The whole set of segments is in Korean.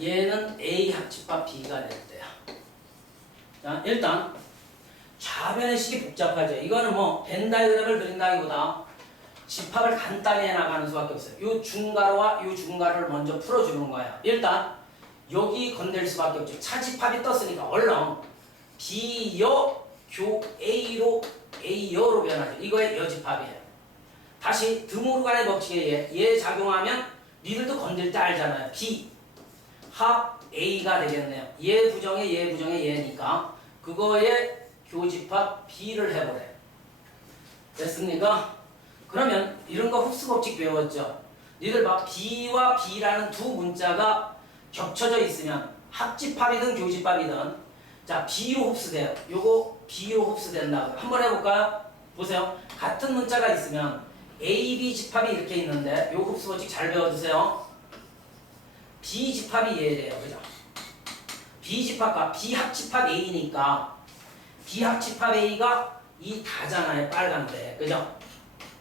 얘는 A 합집합 B가 됐대요. 자, 일단 좌변의 식이 복잡하죠. 이거는 뭐 벤다이그램을 그린다기보다 집합을 간단히 해나가는 수밖에 없어요. 요 중괄호와 요 중괄호를 먼저 풀어주는 거예요. 일단 여기 건들 수밖에 없죠. 차집합이 떴으니까 얼렁 B여 교 A로 A여로 변하죠. 이거의 여집합이에요. 다시 드모르간의 법칙에 얘, 얘 작용하면 니들도 건들 때 알잖아요. B 합 A가 되겠네요. 얘 부정에 얘 부정에 얘니까 그거의 교집합 B를 해보래. 됐습니까? 그러면 이런 거 흡수 법칙 배웠죠? 니들 봐 B와 B라는 두 문자가 겹쳐져 있으면 합집합이든 교집합이든 자 B로 흡수돼요. 요거 B로 흡수된다. 한번 해볼까요? 보세요. 같은 문자가 있으면 A, B 집합이 이렇게 있는데 요 흡수 법칙 잘 배워두세요. B 집합이 얘래요. 그죠? B 집합과 B 합집합 A니까 B 합집합 A가 이 다잖아요. 빨간데. 그죠?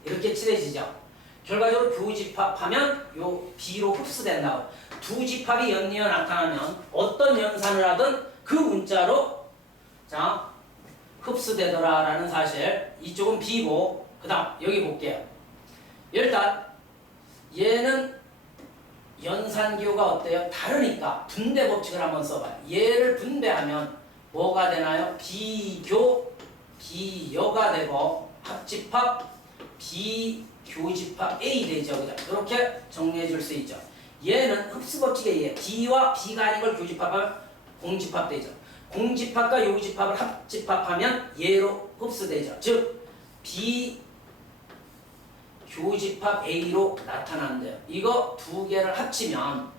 이렇게 칠해지죠. 결과적으로 교집합하면 요 B로 흡수된다고. 두 집합이 연이어 나타나면 어떤 연산을 하든 그 문자로 자 흡수되더라라는 사실. 이쪽은 B고 그다음 여기 볼게요. 일단 얘는 연산기호가 어때요? 다르니까 분배 법칙을 한번 써봐요. 얘를 분배하면 뭐가 되나요? 비교, 비여가 되고 합집합, 비교집합 A 되죠. 그죠? 이렇게 정리해 줄 수 있죠. 얘는 흡수 법칙에 의해 B와 B가 아닌 걸 교집합하면 공집합 되죠. 공집합과 요집합을 합집합하면 얘로 흡수되죠. 즉 B 교집합 A로 나타난대요. 이거 두 개를 합치면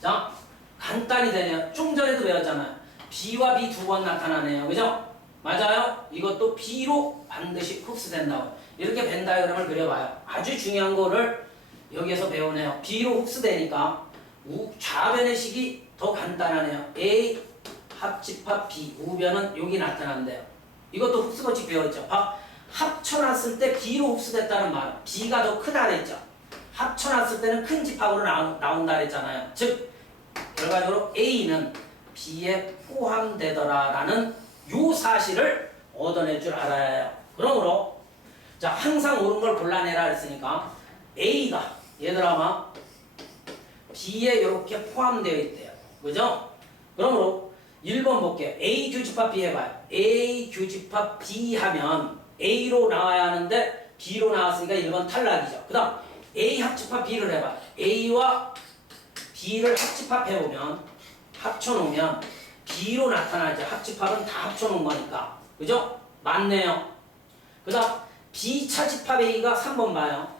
자 간단히 되네요. 좀 전에도 배웠잖아요. B와 B 두 번 나타나네요. 그죠? 맞아요? 이것도 B로 반드시 흡수된다고. 이렇게 벤 다이어그램을 그려봐요. 아주 중요한 거를 여기에서 배우네요. B로 흡수되니까 우, 좌변의 식이 더 간단하네요. A 합집합 B 우변은 여기 나타난대요. 이것도 흡수 법칙 배웠죠. 봐. 합쳐놨을 때 B로 흡수됐다는 말. B가 더 크다 그랬죠. 합쳐놨을 때는 큰 집합으로 나온, 나온다 그랬잖아요. 즉 결과적으로 A는 B에 포함되더라라는 요 사실을 얻어낼 줄 알아야 해요. 그러므로 자 항상 옳은 걸 골라내라 했으니까 A가 얘들아 마 B에 이렇게 포함되어 있대요. 그죠? 그러므로 1번 볼게요. A 교집합 B 해봐요. A 교집합 B 하면 A로 나와야 하는데 B로 나왔으니까 1번 탈락이죠. 그 다음 A 합집합 B를 해봐요. A와 B를 합집합해보면 합쳐놓으면 B로 나타나죠. 합집합은 다 합쳐놓은 거니까. 그죠? 맞네요. 그 다음 B 차집합 A가 3번 봐요.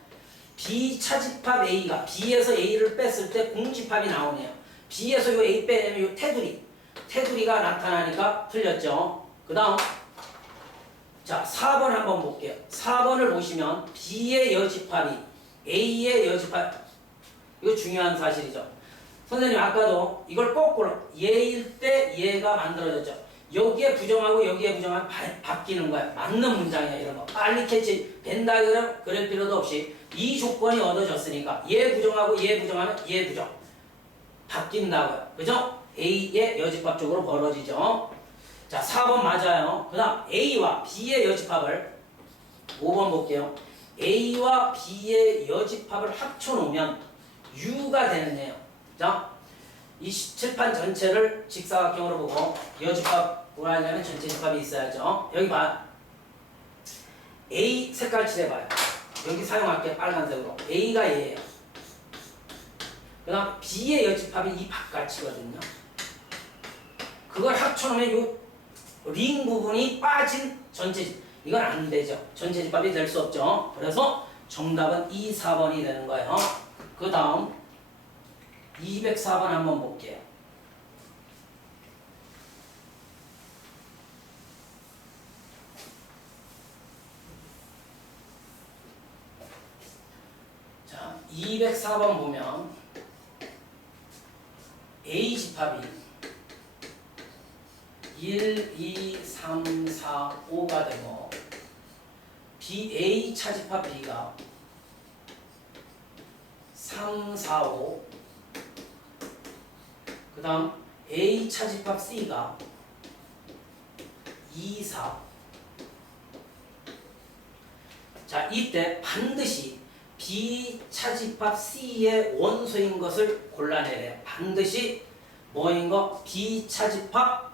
B 차집합 A가 B에서 A를 뺐을 때 공집합이 나오네요. B에서 요 A 빼내면 요 테두리. 테두리가 나타나니까 틀렸죠. 그 다음 자 4번 한번 볼게요. 4번을 보시면 B의 여집합이 A의 여집합 이거 중요한 사실이죠. 선생님 아까도 이걸 거꾸로 얘일 때 얘가 만들어졌죠. 여기에 부정하고 여기에 부정하면 바, 바뀌는 거야. 맞는 문장이야 이런 거. 빨리 캐치 벤다이그램 그릴 필요도 없이 이 조건이 얻어졌으니까 얘 부정하고 얘 부정하면 얘 부정 바뀐다고요. 그죠? A의 여집합 쪽으로 벌어지죠. 자 4번 맞아요. 그 다음 A와 B의 여집합을 5번 볼게요. A와 B의 여집합을 합쳐놓으면 U가 되네요. 자, 이 시- 칠판 전체를 직사각형으로 보고 여집합 구하려면 전체 집합이 있어야죠. 여기 봐. A 색깔 칠해봐요. 여기 사용할게 빨간색으로. A가 얘예요. 그 다음 B의 여집합이 이 바깥이거든요. 그걸 합쳐놓으면 요 링 부분이 빠진 전체 집. 이건 안 되죠. 전체 집합이 될 수 없죠. 그래서 정답은 2, 4번이 되는 거예요. 그 다음 204번 한번 볼게요. 자, 204번 보면 A 집합이 1, 2, 3, 4, 5가 되고 B, A 차집합 B가 3, 4, 5 그 다음 A 차집합 C가 2, 4. 자, 이때 반드시 B 차집합 C의 원소인 것을 골라내래요. 반드시 뭐인 거? B 차집합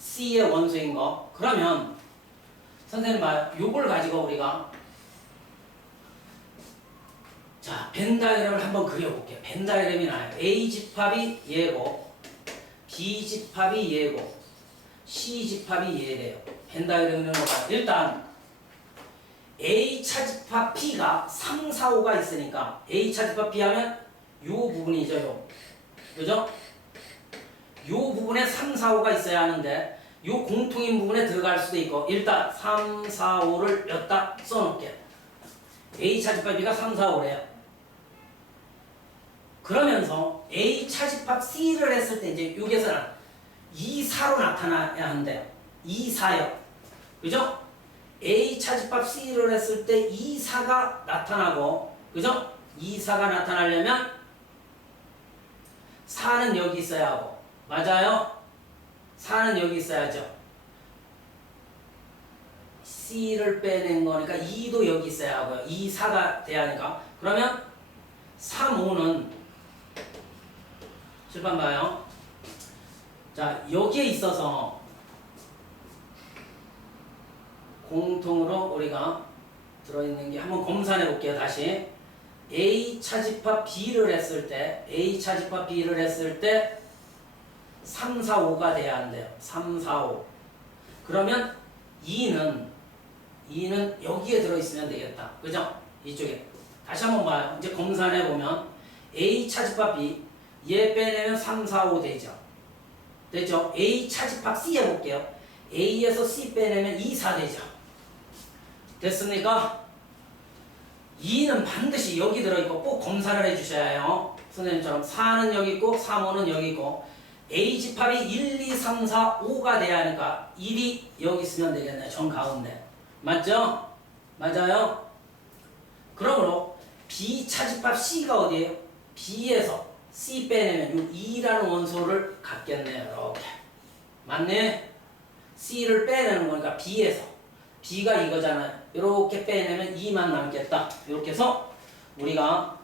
C의 원소인 거. 그러면 선생님 말 요걸 가지고 우리가 자, 벤 다이그램을 한번 그려볼게요. 벤 다이그램이 나요. A 집합이 얘고, B 집합이 얘고, C 집합이 얘래요. 벤 다이그램은 뭐가? 일단 A 차집합 B가 3, 4, 5가 있으니까 A 차집합 B 하면 요 부분이죠, 요. 그죠? 요 부분에 3, 4, 5가 있어야 하는데 요 공통인 부분에 들어갈 수도 있고 일단 3, 4, 5를 여기다 써놓을게요. A 차집합 B가 3, 4, 5래요. 그러면서 A 차집합 C를 했을 때 이제 여기에서는 2, 4로 나타나야 한대요. 2, 4요. 그죠? A 차집합 C를 했을 때 2, 4가 나타나고 그죠? 2, 4가 나타나려면 4는 여기 있어야 하고 맞아요? 4는 여기 있어야죠. C를 빼낸 거니까 2도 여기 있어야 하고요. 2, 4가 돼야 하니까 그러면 3, 5는 칠판 봐요. 자 여기에 있어서 공통으로 우리가 들어있는 게 한번 검사해 볼게요. 다시 A 차집합 B를 했을 때 A 차집합 B를 했을 때 3, 4, 5가 돼야 한대요. 3, 4, 5 그러면 2는 2는 여기에 들어있으면 되겠다. 그죠? 이쪽에 다시 한번 봐요. 이제 검사해 보면 A 차집합 B 얘 빼내면 3, 4, 5 되죠. 됐죠? A 차집합 C 해볼게요. A에서 C 빼내면 2, 4 되죠. 됐습니까? 2는 반드시 여기 들어있고 꼭 검사를 해주셔야 해요. 선생님처럼 4는 여기 있고 3, 5는 여기 있고 A 집합이 1, 2, 3, 4, 5가 돼야 하니까 1이 여기 있으면 되겠네. 정 가운데. 맞죠? 맞아요? 그러므로 B 차집합 C가 어디예요? B에서 C 빼내면 요 2라는 원소를 갖겠네요. 이렇게. 맞네? C를 빼내는 거니까 B에서 B가 이거잖아요. 이렇게 빼내면 2만 남겠다. 이렇게 해서 우리가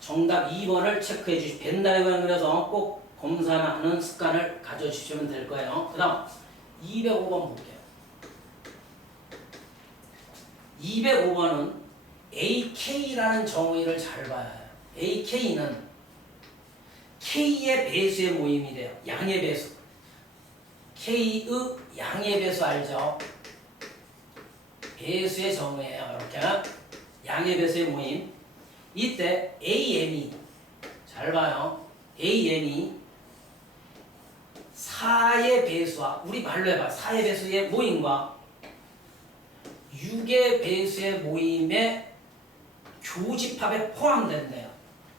정답 2번을 체크해 주시 벤다이그램 그려서 꼭 검사하는 습관을 가져주시면 될 거예요. 그 다음 205번 볼게요. 205번은 AK라는 정의를 잘 봐야 해요. AK는 K의 배수의 모임이 돼요. 양의 배수. K의 양의 배수 알죠? 배수의 정의예요. 이렇게 양의 배수의 모임. 이때 AM이 잘 봐요. AM이 4의 배수와 우리 말로 해봐. 4의 배수의 모임과 6의 배수의 모임의 교집합에 포함된대요.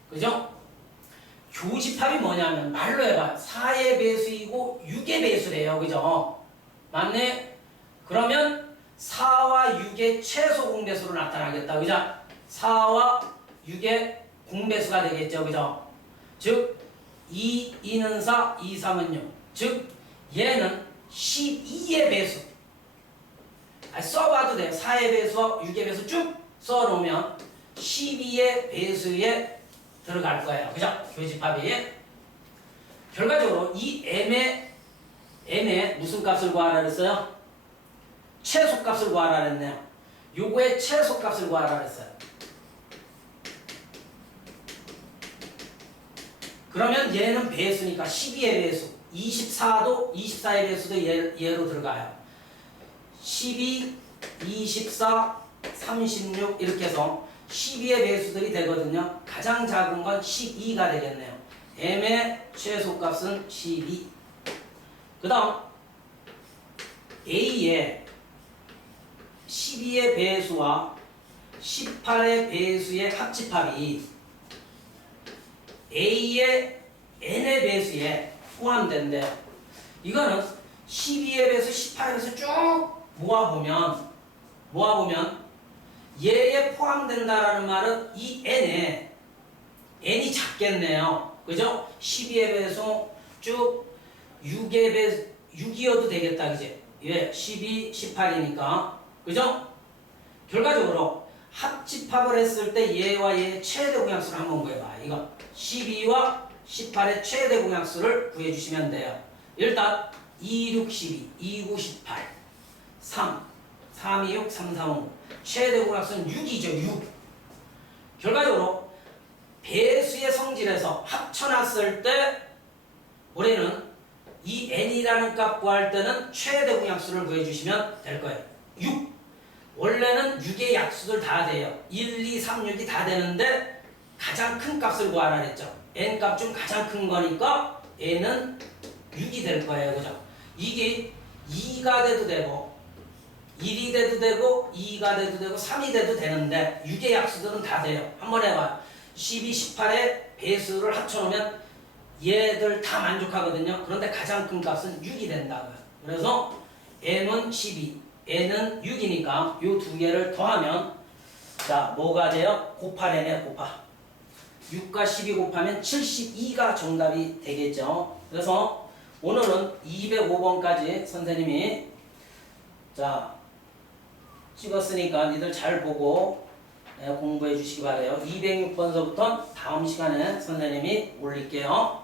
그죠? 교집합이 뭐냐면 말로 해봐. 4의 배수이고 6의 배수래요. 그죠? 맞네? 그러면 4와 6의 최소 공배수로 나타나겠다. 그죠? 4와 6의 공배수가 되겠죠. 그죠? 즉 2, 2는 4, 2, 3은 6. 즉 얘는 12의 배수. 아, 써봐도 돼요. 4의 배수와 6의 배수 쭉 써놓으면 12의 배수에 들어갈 거예요. 그죠? 교집합이. 결과적으로 이 m의 m의 무슨 값을 구하라 그랬어요? 최소값을 구하라 그랬네요. 요거의 최소값을 구하라 그랬어요. 그러면 얘는 배수니까 12의 배수, 24도 24의 배수도 얘, 얘로 들어가요. 12, 24, 36 이렇게 해서 12의 배수들이 되거든요. 가장 작은 건 12가 되겠네요. m의 최소값은 12. 그 다음 a의 12의 배수와 18의 배수의 합집합이 a의 n의 배수에 포함된대요. 이거는 12의 배수, 18의 배수 쭉 모아보면 모아보면 얘에 포함된다라는 말은 이 n에 n이 작겠네요. 그죠? 12의 배수, 쭉 6의 배 6이어도 되겠다 그지? 예, 12, 18이니까 그죠? 결과적으로 합집합을 했을 때 얘와 얘의 최대 공약수를 한번 구해봐. 이거 12와 18의 최대 공약수를 구해주시면 돼요. 일단 2, 6, 12, 2, 9, 18, 3, 3, 2, 6, 3, 4, 5 최대 공약수는 6이죠. 6. 결과적으로 배수의 성질에서 합쳐놨을 때 우리는 이 n이라는 값 구할 때는 최대 공약수를 구해주시면 될 거예요. 6. 원래는 6의 약수들 다 돼요. 1, 2, 3, 6이 다 되는데 가장 큰 값을 구하라 그랬죠. N 값 중 가장 큰 거니까 n은 6이 될 거예요. 그죠? 이게 2가 돼도 되고 1이 돼도 되고 2가 돼도 되고 3이 돼도 되는데 6의 약수들은 다 돼요. 한번 해봐요. 12, 18의 배수를 합쳐놓으면 얘들 다 만족하거든요. 그런데 가장 큰 값은 6이 된다고요. 그래서 m은 12, n은 6이니까 이 두 개를 더하면 자 뭐가 돼요? 곱하래네 곱하. 6과 12 곱하면 72가 정답이 되겠죠. 그래서 오늘은 205번까지 선생님이 자 찍었으니까 니들 잘 보고 예, 공부해 주시기 바래요. 206번서부터 다음 시간에 선생님이 올릴게요.